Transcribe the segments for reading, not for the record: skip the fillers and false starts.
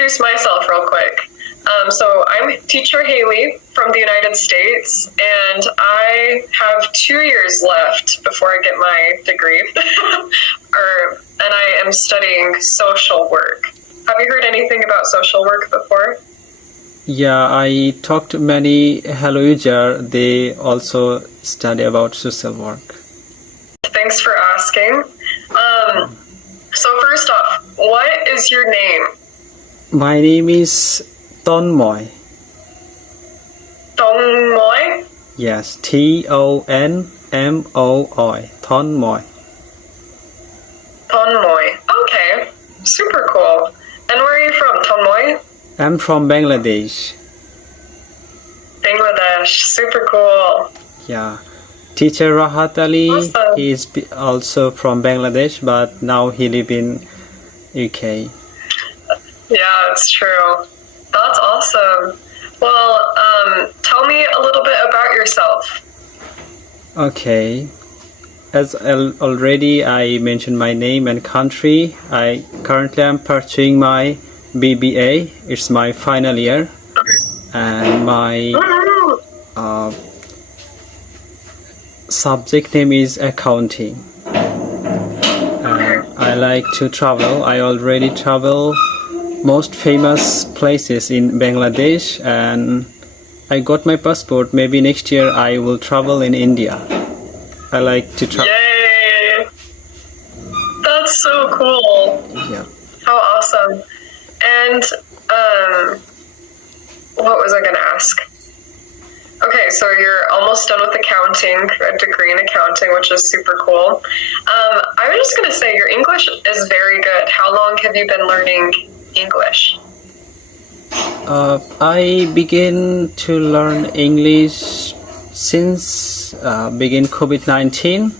introduce myself real quick. So I'm teacher Haley from the United States, and I have 2 years left before I get my degree, and I am studying social work. Have you heard anything about social work before? Yeah, I talked to many hello user. They also study about social work. Thanks for asking. So first off, what is your name? My name is Tonmoy. Dongmoy? Yes, Tonmoy. Tonmoy. Tonmoy. Okay, super cool. And where are you from, Tonmoy? I'm from Bangladesh. Bangladesh. Super cool. Yeah. Teacher Rahat Ali Awesome. is also from Bangladesh, but now he live in UK. Yeah, it's true. That's awesome. Well, tell me a little bit about yourself. Okay. As already I mentioned my name and country, I currently am pursuing my BBA. It's my final year, and my subject name is accounting. I like to travel. I already travel most famous places in Bangladesh, and I got my passport. Maybe next year I will travel in India. I like to travel. Yay! That's so cool. Yeah. How awesome. And what was I going to ask? Okay, so you're almost done with accounting, a degree in accounting, which is super cool. I was just going to say your English is very good. How long have you been learning English? I began to learn English since begin COVID-19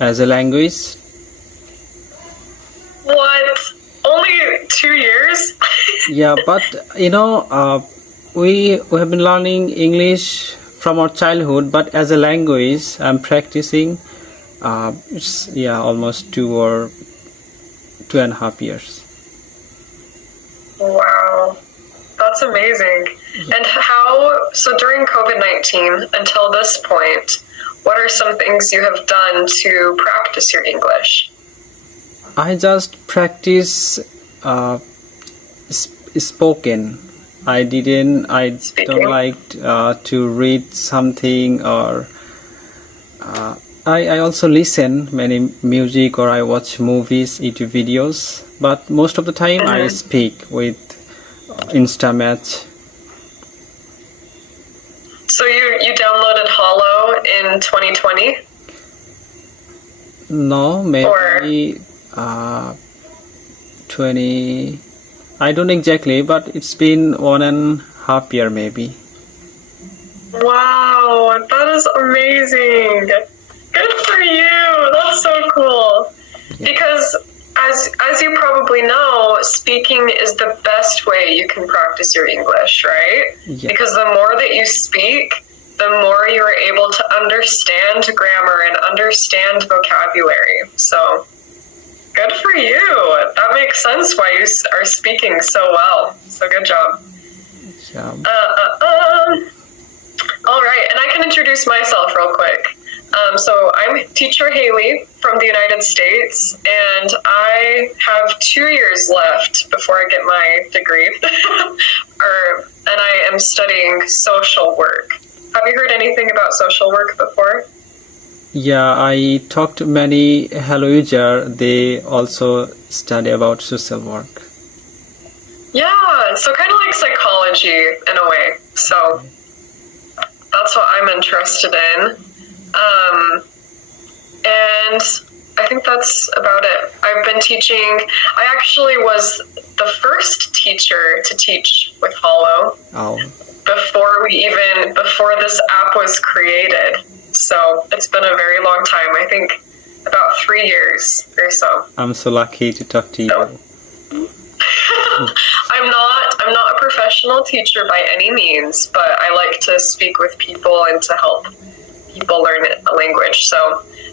as a language. What? Only 2 years? Yeah, but we have been learning English from our childhood, but as a language, I'm practicing. It's almost 2.5 years. Wow, that's amazing. And so during COVID-19 until this point, what are some things you have done to practice your English? I just practice spoken. I don't like to read something, or I also listen many music, or I watch movies, YouTube videos, but most of the time I speak with Instamatch. So you downloaded Hollow in 2020? No, maybe 20. I don't exactly, but it's been 1.5 years maybe. Wow, that is amazing. Good for you. That's so cool. Because as you probably know, speaking is the best way you can practice your English, right? Yeah. Because the more that you speak, the more you are able to understand grammar and understand vocabulary. So good for you. That makes sense why you are speaking so well. So good job. Yeah. All right, and I can introduce myself real quick. So I'm teacher Haley from the United States, and I have 2 years left before I get my degree, and I am studying social work. Have you heard anything about social work before? Yeah, I talked to many hello user. They also study about social work. Yeah, so kind of like psychology in a way. So that's what I'm interested in. And I think that's about it. I've been teaching. I actually was the first teacher to teach with Hollow. Oh. Before this app was created. So it's been a very long time. I think about 3 years or so. I'm so lucky to talk to you. So, I'm not a professional teacher by any means, but I like to speak with people and to help people learn a language.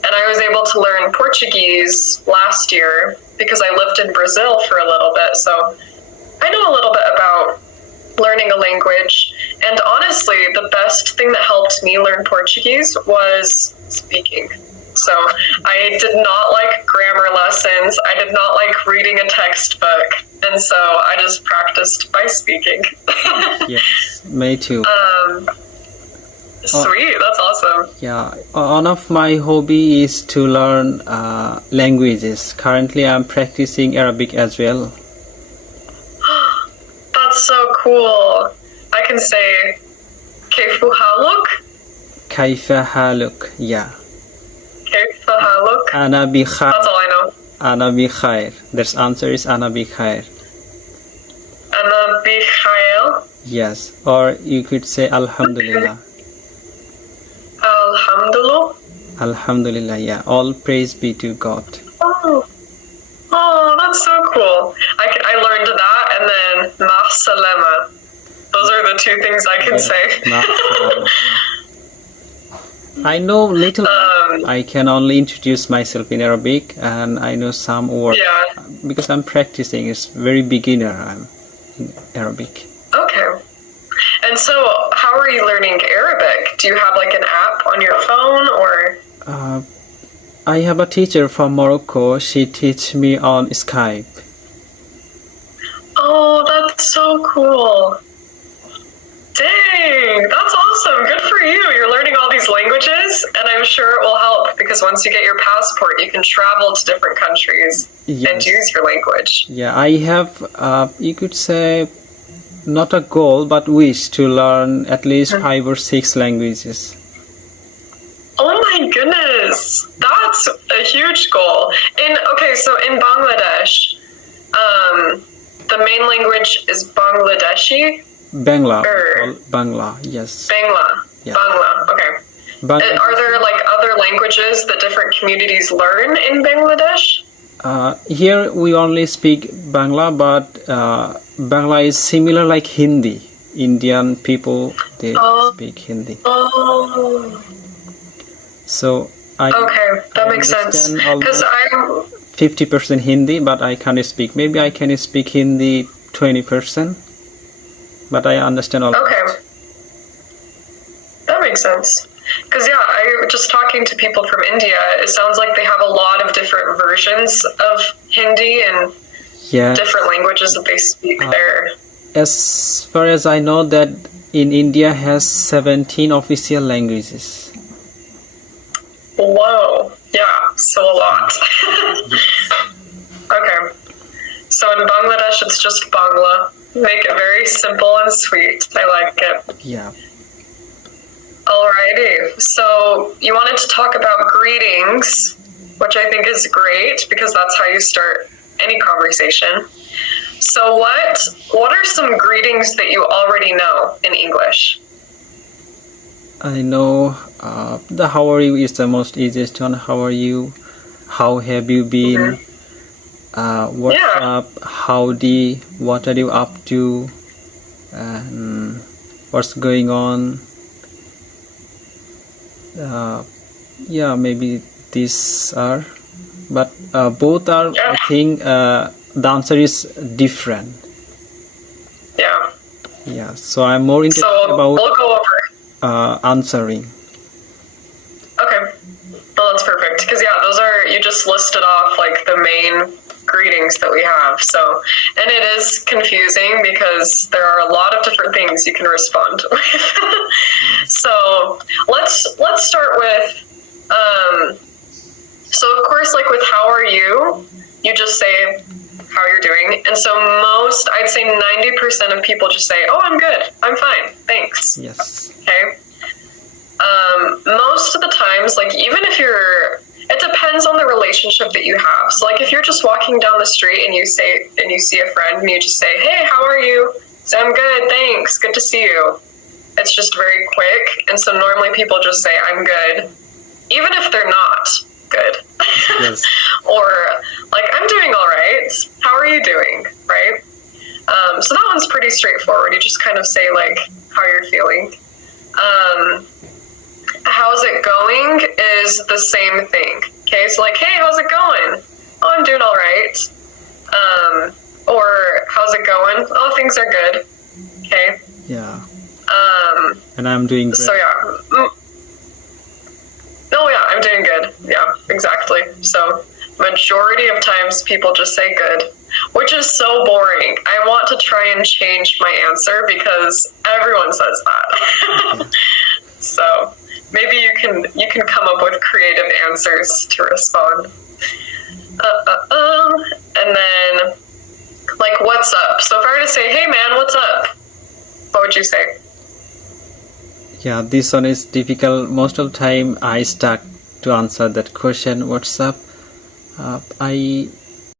And I was able to learn Portuguese last year because I lived in Brazil for a little bit. So I know a little bit learning a language. And honestly, the best thing that helped me learn Portuguese was speaking. So I did not like grammar lessons. I did not like reading a textbook. And so I just practiced by speaking. Yes, me too. Sweet, that's awesome. Yeah, one of my hobby is to learn languages. Currently, I'm practicing Arabic as well. That's so cool. I can say كيف حالك? كيف حالك? Yeah. كيف حالك? أنا بخير. That's all I know. أنا بخير. The answer is أنا بخير. أنا بخير. Yes, or you could say Alhamdulillah. Alhamdulillah. Alhamdulillah, yeah. All praise be to God. Oh, that's so cool. I learned that and then Ma Salama. Those are the two things I can say. I know little. I can only introduce myself in Arabic, and I know some words. Yeah. Because I'm practicing. It's very beginner. I'm in Arabic. Okay. And so, how are you learning Arabic? Do you have like an app on your phone or? I have a teacher from Morocco. She teaches me on Skype. Oh, that's so cool. Dang, that's awesome. Good for you. You're learning all these languages, and I'm sure it will help because once you get your passport, you can travel to different countries and use your language. Yeah, I have, you could say, not a goal, but wish to learn at least 5 or 6 languages. Oh my goodness, that's a huge goal. So in Bangladesh, the main language is Bangladeshi. Bangla, Bangla, yes. Bangla, Yeah. Bangla. Okay. Are there like other languages that different communities learn in Bangladesh? Here we only speak Bangla, but Bangla is similar like Hindi. Indian people, they speak Hindi. Oh. So Okay, that makes sense. Because I'm 50% Hindi, but I can't speak. Maybe I can speak Hindi 20%, but I understand all. Okay. That makes sense. Because, I just talking to people from India, it sounds like they have a lot of different versions of Hindi and different languages that they speak there. As far as I know, that in India has 17 official languages. Whoa. Yeah, so a lot. Okay. So in Bangladesh, it's just Bangla. Make it very simple and sweet. I like it. Yeah. Alrighty. So you wanted to talk about greetings, which I think is great because that's how you start any conversation. So what are some greetings that you already know in English? I know the how are you is the most easiest one. How are you? How have you been? What's up? Howdy? What are you up to? What's going on? Maybe these are, but both are. I think the answer is different. Yeah. Yeah. So I'm more interested about. We'll go over. Answering. Okay, well that's perfect because those are, you just listed off like the main greetings that we have. So, and it is confusing because there are a lot of different things you can respond with. So let's start with. So of course, like with how are you, you just say how you're doing, and so I'd say 90% of people just say, oh, I'm good, I'm fine, thanks. Yes. Okay. Most of the times, like even if it depends on the relationship that you have. So like if you're just walking down the street and you see a friend and you just say, hey, how are you? So I'm good, thanks, good to see you. It's just very quick, and so normally people just say I'm good, even if they're not good. Yes. Or like I'm doing all right. How are you doing? Right? So that one's pretty straightforward. You just kind of say like how you're feeling. How's it going is the same thing. Okay, so like, hey, how's it going? Oh, I'm doing all right. Or how's it going? Oh, things are good. Okay. Yeah. And I'm doing great. So yeah. Oh yeah, I'm doing good. Yeah, exactly. So majority of times people just say good, which is so boring. I want to try and change my answer because everyone says that. Okay. So maybe you can come up with creative answers to respond. And then like what's up? So if I were to say, hey man, what's up? What would you say? Yeah, this one is difficult. Most of the time I stuck to answer that question, what's up? I